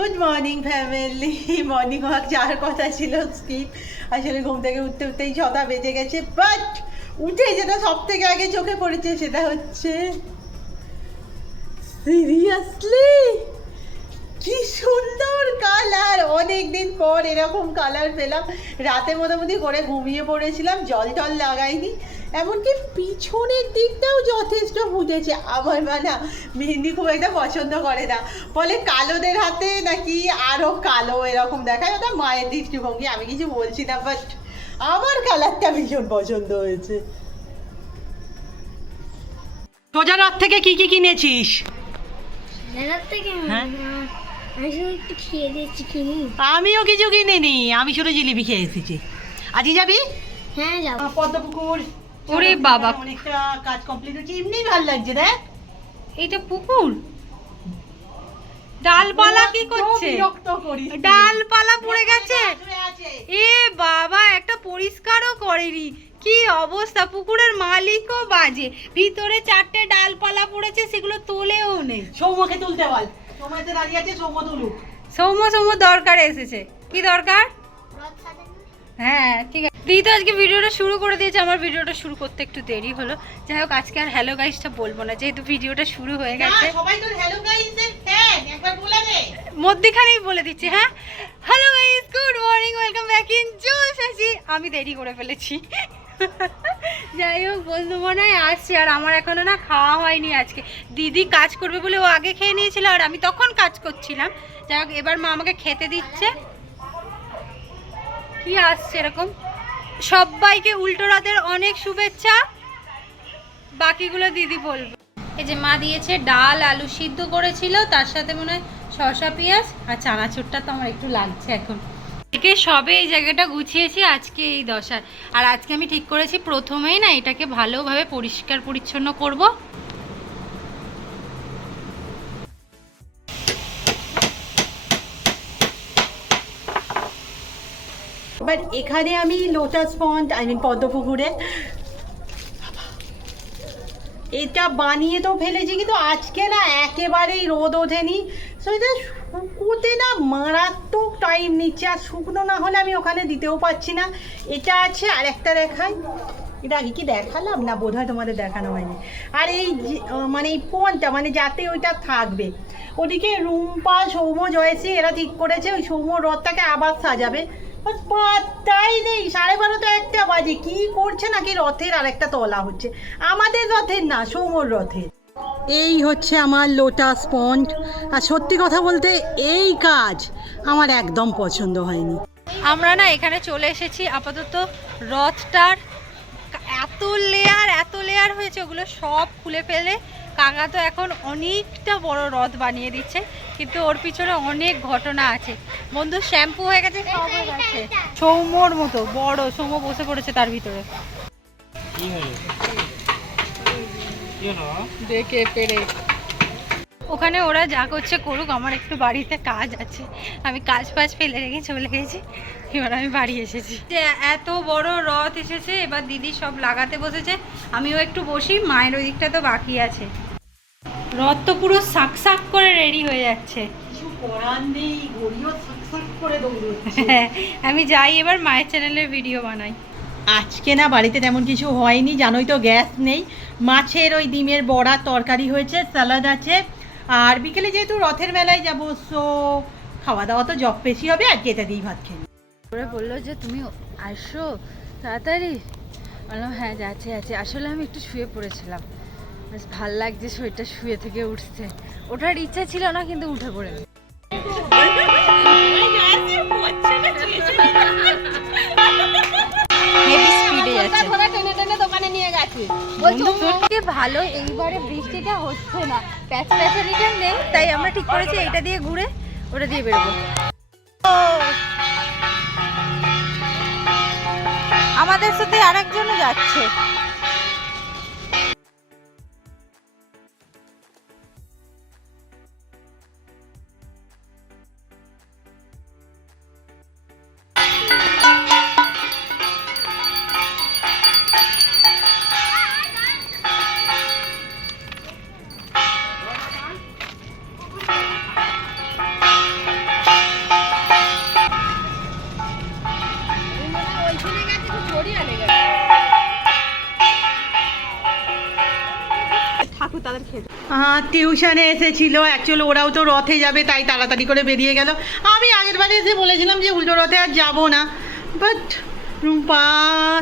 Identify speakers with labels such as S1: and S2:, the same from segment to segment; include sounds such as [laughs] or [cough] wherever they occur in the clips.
S1: Good morning family morning walk যাওয়ার কথা ছিল, স্কিপ। আসলে ঘুম থেকে উঠতে উঠতেই ছটা বেজে গেছে বাট উঠে যেটা সব থেকে আগে চোখে পড়েছে সেটা হচ্ছে সিরিয়াসলি কি সুন্দর কালার অনেক দিন পর এরকম কালার পেলাম। রাতে মোটামুটি করে ঘুমিয়ে পড়েছিলাম, জল টল লাগাইনি। এমনকি পিছনের দিকটাও যথেষ্ট ফুটেছে। আমার মা না মেহেন্দি খুব একটা পছন্দ করে না। বলে কালোদের হাতে নাকি আরও কালো এরকম দেখায়? ওটা মায়ের দৃষ্টিভঙ্গি আমি কিছু বলছি না বাট আমার কালারটা ভীষণ পছন্দ হয়েছে। সোজা রাত থেকে কি কি কিনেছিস? হ্যাঁ? আমিও কিছু কিনিনি আমি শুধু জিলিপি খেয়ে এসেছি। আজই যাবি?
S2: হ্যাঁ যাব।
S1: পদ্মপুকুর
S3: ওরে বাবা।
S1: অনেকটা কাজ কমপ্লিট হচ্ছে এমনি ভালো লাগছে দেখ।
S3: এইটা পুকুর? ডালপালা কি করছে। ডালপালা পড়ে গেছে? এ বাবা একটা পরিষ্কারও করেনি। কি অবস্থা? পুকুরের মালিকও বাজে। ভিতরে চারটে ডালপালা পড়েছে সেগুলো তোলেও নেই।
S1: সৌম্যকে তুলতে বল। সৌম্যতে দাঁড়িয়ে আছে সৌম্য তুলুক।
S3: সৌম্য সৌম্য দরকার এসেছে। কি দরকার? হ্যাঁ ঠিক আছে। দিদি তো আজকে ভিডিওটা শুরু করে দিয়েছে আমার ভিডিওটা শুরু করতে একটু দেরি হলো। যাই হোক আজকে আর হ্যালো গাইসটা বলব না যেহেতু ভিডিওটা শুরু হয়ে গেছে। মধ্যখানেই বলে দিচ্ছি হ্যাঁ? Hello guys good morning welcome back in joule শাসি আমি দেরি করে ফেলেছি। যাই হোক বন্ধু মনে হয় আসছে আর আমার এখনও না খাওয়া হয়নি আজকে। দিদি কাজ করবে বলে ও আগে খেয়ে নিয়েছিল আর আমি তখন কাজ করছিলাম। যাই হোক এবার মা আমাকে খেতে দিচ্ছে। কি আসছে এরকম? সবাইকে উল্টো রাতের অনেক শুভেচ্ছা। বাকিগুলো দিদি বলবে। এই যে মা দিয়েছে ডাল, আলু সিদ্ধ করেছিল, তার সাথে মনে হয় শসা, পেঁয়াজ আর চানাচুরটা তো আমার একটু লাগছে এখন। একে সবে এই জায়গাটা গুছিয়েছি, আজকে এই দশায়। আর আজকে আমি ঠিক করেছি, প্রথমেই না এটাকে ভালোভাবে পরিষ্কার পরিচ্ছন্ন করব।
S1: বাট এখানে আমি লোটাস পন্ড আই মিন পদ্মপুকুরে। এটা বানিয়ে তো ফেলেছি, কিন্তু আজকে না একেবারেই রোদ ওঠেনি। সো এটা শুকোতে না মারাত্মক টাইম নিচ্ছে, আর শুকনো না হলে আমি ওখানে দিতেও পারছি না। এটা আছে আর একটা দেখাই। এটা আগে কি দেখালাম? না বোধ হয় তোমাদের দেখানো হয়নি। আর এই মানে এই পনটা মানে যাতে ওইটা থাকবে। ওদিকে রুম্পা, সৌম্য, জয়শ্রী, এরা ঠিক করেছে, ওই সৌম্য রথটাকে আবার সাজাবে। পাত্তাই নেই, সাড়ে বারোটা একটা বাজে। কি করছে নাকি রথের আর একটা তলা হচ্ছে? আমাদের রথের না, সৌমর রথের। এই হচ্ছে আমার লোটাস পন্ড আর সত্যি কথা বলতে এই কাজ আমার একদম পছন্দ হয়নি।
S3: আমরা না এখানে চলে এসেছি আপাতত রথটার এত লেয়ার এত লেয়ার হয়েছে, ওগুলো সব খুলে ফেলে কাকা তো এখন অনেকটা বড় রথ বানিয়ে দিচ্ছে কিন্তু ওর পিছনে অনেক ঘটনা আছে। বন্ধু শ্যাম্পু হয়ে গেছে? সব হয়ে গেছে। সৌম্যর মতো বড় সৌম্য বসে পড়েছে তার ভিতরে। দেখে পেরে। ওখানে ওরা যা করছে করুক আমার একটু বাড়িতে কাজ আছে। আমি কাজ ফাজ ফেলে রেখে চলে গেছি। এবার আমি বাড়ি এসেছি। যে এত বড় রথ এসেছে এবার দিদি সব লাগাতে বসেছে। আমিও একটু বসি মায়ের ওই দিকটা তো বাকি আছে। রথ তো পুরো সাক সাক করে রেডি হয়ে যাচ্ছে। হ্যাঁ, আমি যাই এবার মায়ের চ্যানেলের ভিডিও বানাই।
S1: আজকে না বাড়িতে তেমন কিছু হয়নি জানোই তো গ্যাস নেই। মাছের ওই ডিমের বড়া তরকারি হয়েছে স্যালাড আছে। আর বিকেলে যেহেতু রথের মেলায় যাব সো খাওয়া দাওয়া তো জব বেশি হবে আর এটা দিয়েই ভাত খেয়ে।
S3: ওরা বলল যে তুমি আসো তাড়াতাড়ি। বললাম হ্যাঁ যাচ্ছে আছে আসলে আমি একটু শুয়ে পড়েছিলাম। বেশ ভালো লাগছে শরীরটা শুয়ে থেকে উঠছে। ওঠার ইচ্ছা ছিল না কিন্তু উঠে পড়ে ভালো এইবারে বৃষ্টিটা হচ্ছে না। প্যাচ প্যাচারিটা নেই? তাই আমরা ঠিক করেছি এটা দিয়ে ঘুরে ওটা দিয়ে বেরোবো। আমাদের সাথে আরেকজনও যাচ্ছে।
S1: টিউশনে এসেছিল অ্যাকচুয়ালি ওরাও তো রথে যাবে তাই তাড়াতাড়ি করে বেরিয়ে গেল। আমি আগের বারে এসে বলেছিলাম যে উল্টো রথে আর যাব না। বাট রুম্পা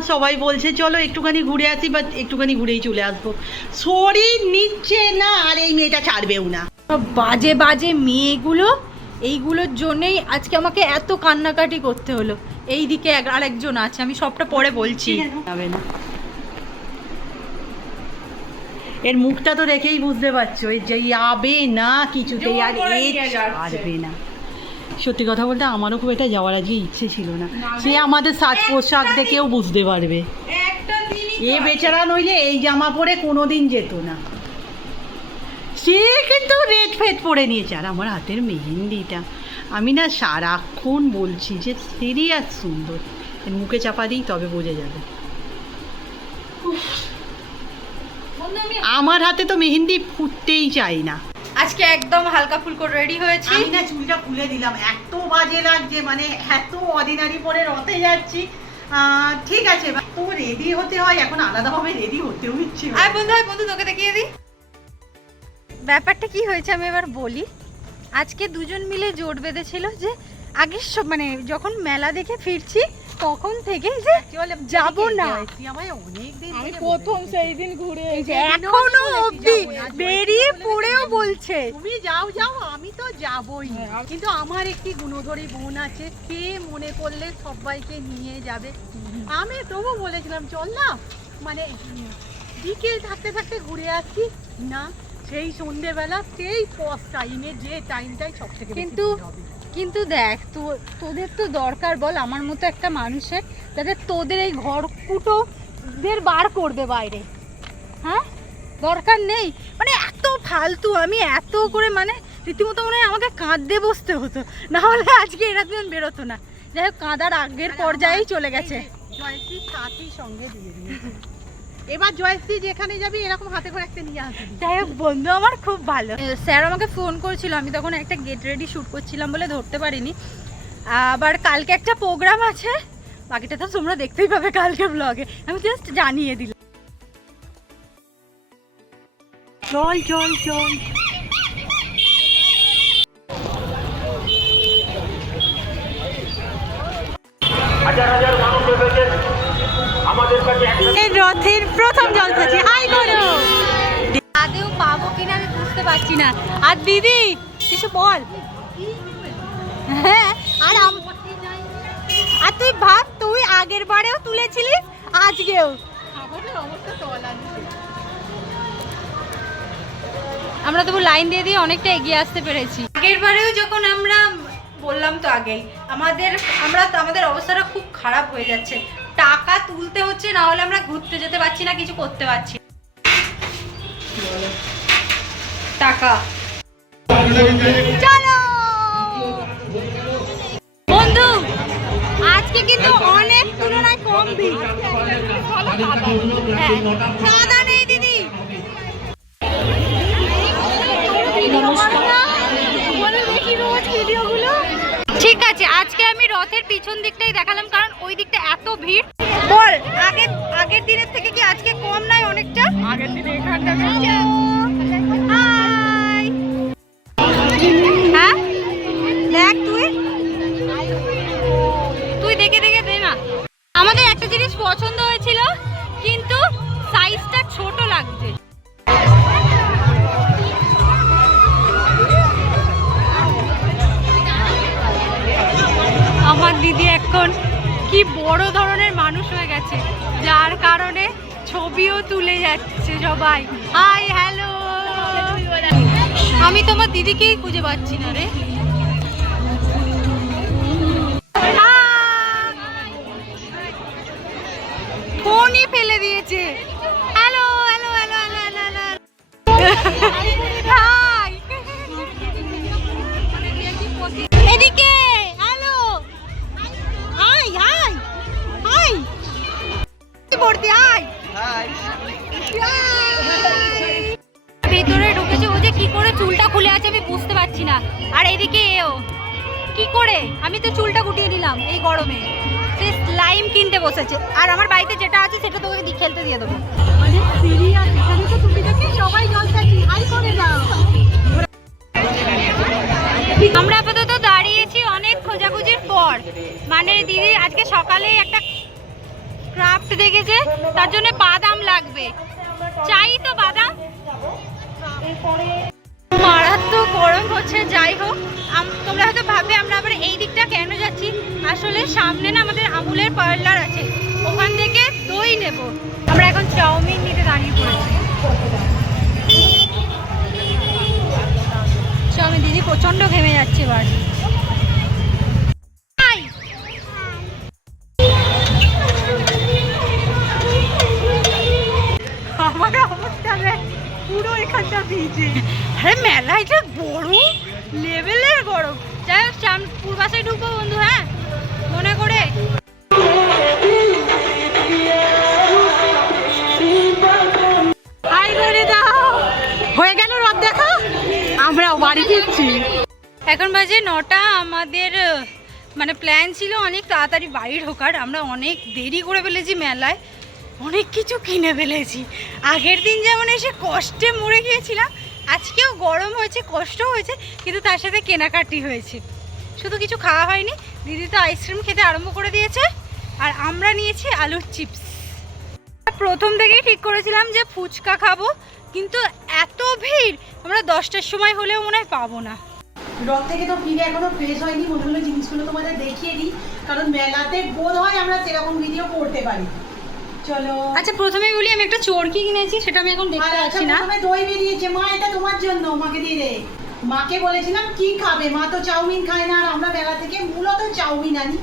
S1: সবাই বলছে চলো একটুখানি ঘুরে আসি বাট একটুখানি ঘুরেই চলে আসব। শরীর নিচ্ছে না আর এই মেয়েটা ছাড়বেও না।
S3: বাজে বাজে মেয়েগুলো এইগুলোর জন্যেই আজকে আমাকে এত কান্নাকাটি করতে হলো। এই দিকে এক- আরেকজন আছে আমি সবটা পরে বলছি।
S1: যাবে না এর মুখটা তো দেখেই বুঝতে পারছ এই যে যাবে না কিছুতেই আর এ ছাড়বে না। সত্যি কথা বলতে আমারও খুব এটা যাওয়ার আজকে ইচ্ছে ছিল না। সে আমাদের সাজ পোশাক দেখেও বুঝতে পারবে। এ বেচারা নইলে এই জামা পরে কোনোদিন যেত না। সে কিন্তু রেড ফেড পরে নিয়েছে। আর আমার হাতের মেহেন্দিটা। আমি না সারাক্ষণ বলছি যে সিরিয়াস সুন্দর। এর মুখে চাপা দিই তবে বোঝা যাবে। আমার হাতে তো মেহেন্দি ফুটতেই চাই না।
S3: আজকে একদম হালকা ফুলকো রেডি হয়েছি।
S1: আমি না চুলটা খুলে দিলাম এত বাজে লাগছে মানে এত অর্ডিনারি পরে রথে যাচ্ছি। ঠিক আছে তো রেডি হতে হয় এখন আলাদাভাবে রেডি হতেও ইচ্ছে হয়।
S3: আয় বন্ধু আয় বন্ধু তোকে দেখিয়ে দিই। ব্যাপারটা কি হয়েছে আমি এবার বলি। আজকে দুজন মিলে জোট বেঁধেছিল যে আগে সব মানে যখন মেলা দেখে ফিরছি তখন থেকে যে যাব না?
S4: আমি প্রথম সেই দিন ঘুরে
S1: এখনও
S3: অবধি বেরিয়ে পড়েও বলছে।
S1: তুমি যাও যাও আমি তো যাবই।
S4: হ্যাঁ,
S1: কিন্তু আমার একটি গুণধরী বোন আছে কে মনে করলে সবাইকে নিয়ে যাবে? আমি তবু বলেছিলাম চল না মানে বিকেল থাকতে থাকতে ঘুরে আসছি না সেই সন্ধেবেলা সেই পথ টাইমে যে টাইমটাই সব থেকে
S3: কিন্তু- কিন্তু দেখ তো তোদের তো দরকার বল আমার মতো একটা মানুষের যাতে তোদের এই ঘর কুটোদের বার করবে বাইরে। হ্যাঁ? দরকার নেই। মানে এত ফালতু আমি এত করে মানে রীতিমতো মনে হয় আমাকে কাঁদতে বসতে হতো। না হলে আজকে এরকম বেরোতো না। যাই হোক কাঁদার আগের পর্যায়েই চলে গেছে।
S1: জয়শ্রী সাথী সঙ্গে দিয়ে দিয়েছে। এবার জয়শ্রী যেখানে যাবি এরকম হাতে করে একটা নিয়ে আসবি।
S3: যাই হোক বন্ধু আমার খুব ভালো। স্যার আমাকে ফোন করেছিল আমি তখন একটা গেট রেডি শ্যুট করছিলাম বলে ধরতে পারিনি। আবার কালকে একটা প্রোগ্রাম আছে বাকিটা তো তোমরা দেখতেই পাবে কালকে ব্লগে আমি জাস্ট জানিয়ে দিলাম।
S1: চল চল চল। রথের প্রথম জল খাচ্ছি হাই করো
S3: আদেও পাবো কিনা আমি বুঝতে পারছি না। আর দিদি কিছু বল? হ্যাঁ আর আর তুই ভাব তুই আগের বারেও তুলেছিলিস আজকেও। আমরা তবু লাইন দিয়ে দিয়ে অনেকটা এগিয়ে আসতে পেরেছি। আগের বারেও যখন আমরা বললাম তো আগেই আমাদের আমরা আমাদের অবস্থাটা খুব খারাপ হয়ে যাচ্ছে। টাকা তুলতে হচ্ছে, না হলে আমরা ঘুরতে যেতে পারছি না, কিছু করতে পারছি টাকা। চলো। বন্ধু, আজকে কিন্তু অনেক তুলনায় কম ভিড়। হ্যাঁ আমি রথের পিছন দিকটাই দেখালাম কারণ ওই দিকটা এত ভিড়। বল আগের আগের দিনের থেকে কি আজকে কম নয় অনেকটা?
S4: আগের দিন এখানটা
S3: হ্যাঁ? দেখ তুই। তুই দেখে দেখে দে না। আমাদের একটা জিনিস পছন্দ হয়েছিল কিন্তু সাইজটা ছোট লাগছে। দিদি এখন, কি বড় ধরনের মানুষ হয়ে গেছে, যার কারণে ছবিও তুলে যাচ্ছে সবাই। হাই হ্যালো আমি তোমার দিদিকেই খুঁজে পাচ্ছি না রে। ফোনই ফেলে দিয়েছে। হ্যালো হ্যালো এদিকে ভেতরে ঢুকেছে ও যে কি করে চুলটা খুলে আছে আমি বুঝতে পারছি না। আর এদিকে এও। কি করে? আমি তো চুলটা গুটিয়ে নিলাম এই গরমে। সে স্লাইম কিনতে বসেছে। আর আমার বাড়িতে যেটা আছে সেটা তোকে খেলতে দিয়ে দেবো।
S1: আমরা আপাতত দাঁড়িয়েছি অনেক খোঁজাখুঁজির
S3: পর। মানে দিদি আজকে সকালে একটা ক্রাফট দেখেছে, তার জন্য বাদাম লাগবে। চাই তো বাদাম। মারাত্মক গরম হচ্ছে, যাই হোক। তোমরা হয়তো ভাববে আমরা আবার এই দিকটা কেন যাচ্ছি? আসলে সামনে না আমাদের আমুলের পার্লার আছে। ওখান থেকে দই নেব। আমরা এখন চাউমিন নিতে দাঁড়িয়ে পড়েছি। চাউমিন দিদি প্রচণ্ড ঘেমে যাচ্ছে এবার। ভিজে। আরে মেলা, এটা বড় লেভেলের গরম যাই হোক চাম পূর্বাশে ঢুকবো বন্ধু হ্যাঁ? মনে করে।
S1: হয়ে গেল রথ দেখা? আমরাও বাড়ি
S3: এখন বাজে নটা, আমাদের মানে প্ল্যান ছিল অনেক তাড়াতাড়ি বাড়ি ঢোকার। আমরা অনেক দেরি করে ফেলেছি মেলায়। অনেক কিছু কিনে ফেলেছি। আগের দিন যেমন এসে কষ্টে মরে গিয়েছিলাম, আজকেও গরম হয়েছে, কষ্ট হয়েছে, কিন্তু তার সাথে কেনাকাটি হয়েছে। শুধু কিছু খাওয়া হয়নি, দিদি তো আইসক্রিম খেতে আরম্ভ করে দিয়েছে, আর আমরা নিয়েছি আলুর চিপস। প্রথম থেকেই ঠিক করেছিলাম যে ফুচকা খাব, কিন্তু এত ভিড়, আমরা দশটার সময় হলেও মনে হয় পাবো না।
S1: রথ থেকে তো ফিরে এখনও ফ্রেশ হয়নি জিনিসগুলো তোমাদের দেখিয়ে দিই, কারণ মেলাতে বোধ হয়, আমরা সেরকম ভিডিও করতে পারি চলো।
S3: আচ্ছা প্রথমে বলি আমি একটা চরকি কিনেছি সেটা আমি এখন দেখতে
S1: আচ্ছা
S3: পাচ্ছি না।
S1: প্রথমে দই বেরিয়েছে। মা এটা তোমার জন্য মাকে দিয়ে দে। মাকে বলেছিলাম কি খাবে? মা তো চাউমিন খায় না আর আমরা মেলা থেকে মূলত চাউমিন আনি।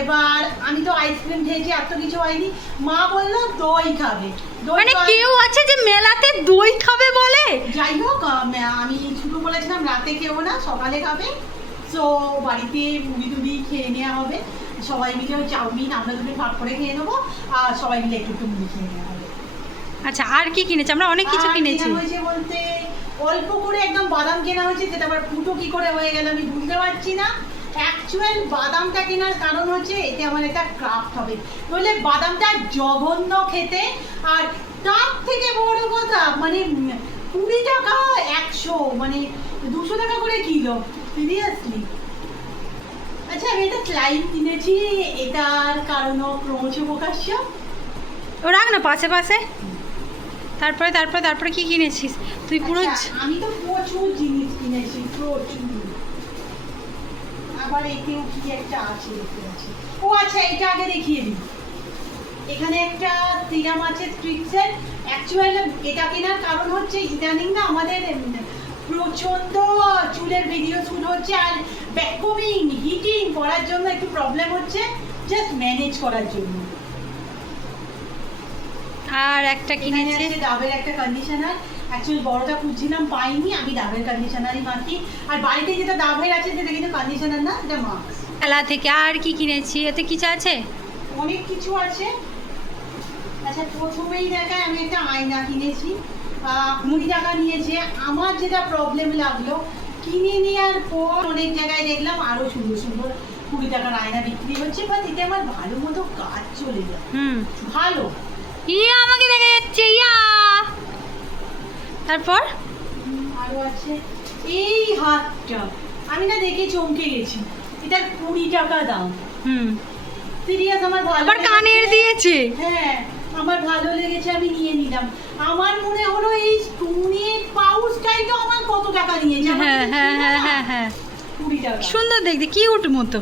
S1: এবার আমি তো আইসক্রিম খেয়েছি আর তো কিছু হয়নি। মা বলল দই খাবে।
S3: মানে কেউ আছে যে মেলাতে দই খাবে বলে?
S1: যাই হোক আমি শুধু বলেছিলাম রাতে খেও না সকালে খাবে। তো বাড়িতে মুড়ি টুড়ি খেয়ে নেওয়া হবে। সবাই মিলে ওই চাউমিন আমরা দুটো ভাগ করে খেয়ে নেব আর সবাই মিলে একটু একটু মুড়ি খেয়ে হবে
S3: আচ্ছা আর কি কিনেছি? আমরা অনেক কিছু কিনেছি।
S1: বলতে অল্প করে একদম বাদাম কেনা হয়েছে সেটা আবার ফুটো কি করে হয়ে গেল আমি বুঝতে পারছি না। অ্যাকচুয়াল বাদামটা কেনার কারণ হচ্ছে এতে আমার একটা ক্রাফট হবে। নইলে বাদামটা জঘন্য খেতে আর তার থেকে বড় কথা মানে কুড়ি টাকা একশো মানে দুশো টাকা করে কিলো। সিরিয়াসলি আচ্ছা আমি একটা ক্লাইম কিনেছি। এটার কারণও ক্রমশ প্রকাশ্য।
S3: ও রাখ না পাশে পাশে। তারপরে তারপরে তারপরে কি কিনেছিস? তুই পুরো
S1: আচ্ছা, আমি তো প্রচুর জিনিস কিনেছি প্রচুর। আবার এতেও কি একটা আছে দেখতে পাচ্ছি। ও আচ্ছা এটা আগে দেখিয়ে দিই। এখানে একটা সিরাম আছে স্ট্রিক্সের অ্যাকচুয়াল এটা কেনার কারণ হচ্ছে ইদানিং না আমাদের প্রচণ্ড চুলের ভিডিও শুট হচ্ছে আর ব্যাককমিং হিটিং করার জন্য একটু প্রবলেম হচ্ছে জাস্ট ম্যানেজ করার জন্য।
S3: আর একটা কিনেছি?
S1: ডাবের একটা কন্ডিশনার অ্যাকচুয়ালি বড়টা খুঁজছিলাম পাইনি। আমি ডাবের কন্ডিশনারই মাখি। আর বাড়িতে যেটা ডাবের আছে সেটা কিন্তু কন্ডিশনার না এটা মাস্ক
S3: মেলা থেকে আর কি কিনেছি? এতে কিছু আছে?
S1: অনেক কিছু আছে। আচ্ছা প্রথমেই দেখায় আমি একটা আয়না কিনেছি। টাকা নিয়েছে আমার যেটা প্রবলেম লাগল কিনে নেওয়ার পর অনেক জায়গায় দেখলাম সুন্দর সুন্দর কুড়ি টাকার আয়না বিক্রি হচ্ছে বা এতে আমার ভালো মতো কাজ চলে যায়। ভালো।
S3: ইয়া আমাকে দেখা যাচ্ছে ইয়া। তারপর?
S1: আরও আছে। এই হাতটা আমি না দেখে চমকে গেছি। এটার কুড়ি টাকা দাম।
S3: হুম।
S1: সিরিয়াস আমার ভালো
S3: আবার কানের দিয়েছে।
S1: হ্যাঁ আমার ভালো লেগেছে আমি নিয়ে নিলাম। আমার মনে হলো এই স্টোনের পাউচটাই তো আমার কত টাকা নিয়েছে
S3: হ্যাঁ হ্যাঁ হ্যাঁ হ্যাঁ হ্যাঁ।
S1: কুড়ি টাকা।
S3: সুন্দর দেখতে কিউট মতো।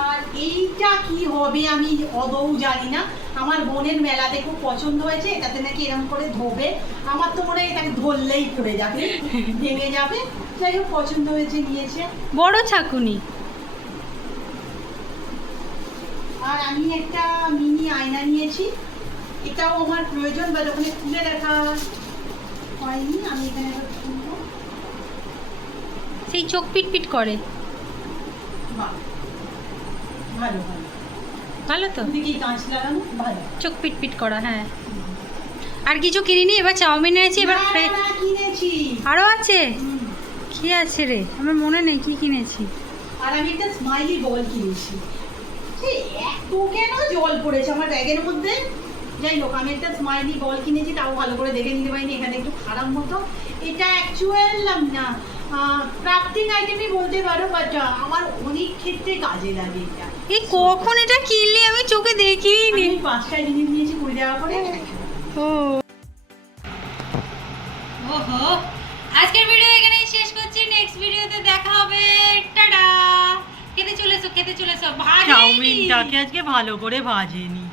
S1: আর এইটা কি হবে আমি অদৌ জানি না। আমার বোনের মেলাতে খুব পছন্দ হয়েছে এটাতে নাকি এরকম করে ধোবে। আমার তো মনে হয় এটাকে ধরলেই পড়ে যাবে [laughs] ভেঙে যাবে। যাই হোক পছন্দ হয়েছে নিয়েছে।
S3: বড় ছাকুনি।
S1: আর আমি একটা মিনি আয়না নিয়েছি। এটাও আমার প্রয়োজন বা ওখানে খুলে রাখা হয়নি আমি এখানে
S3: সেই চোখ পিট পিট করে
S1: ভালো ভালো।
S3: তো? চোখ পিট পিট করা হ্যাঁ। আর কিছু কিনিনি? এবার চাউমিন এনেছি এবার
S1: কিনেছি।
S3: আরও আছে? কি আছে রে? আমার মনে নেই কি কিনেছি।
S1: আর আমি একটা স্মাইলি বল কিনেছি। এত কেন জল পড়েছে আমার ব্যাগের মধ্যে? যাই হোক আমি একটা স্মাইলি বল কিনেছি তাও ভালো করে দেখে নিতে পারিনি এখানে একটু খারাপ মতো। এটা অ্যাকচুয়াল না ক্রাফটিং আইটেমই বলতে পারো বাট আমার অনেক ক্ষেত্রে কাজে লাগে এটা।
S3: এই কখন এটা কিনলি? আমি চোখে দেখিনি।
S1: আমি পাঁচটা জিনিস নিয়েছি কুড়ি টাকা করে।
S3: ও। ওহো আজকের ভিডিও এখানেই শেষ করছি। নেক্সট ভিডিওতে দেখা হবে। টাটা। খেতে চলেছো খেতে চলেছো। ভাজেনি।
S1: চাউমিনটাকে আজকে ভালো করে ভাজেনি।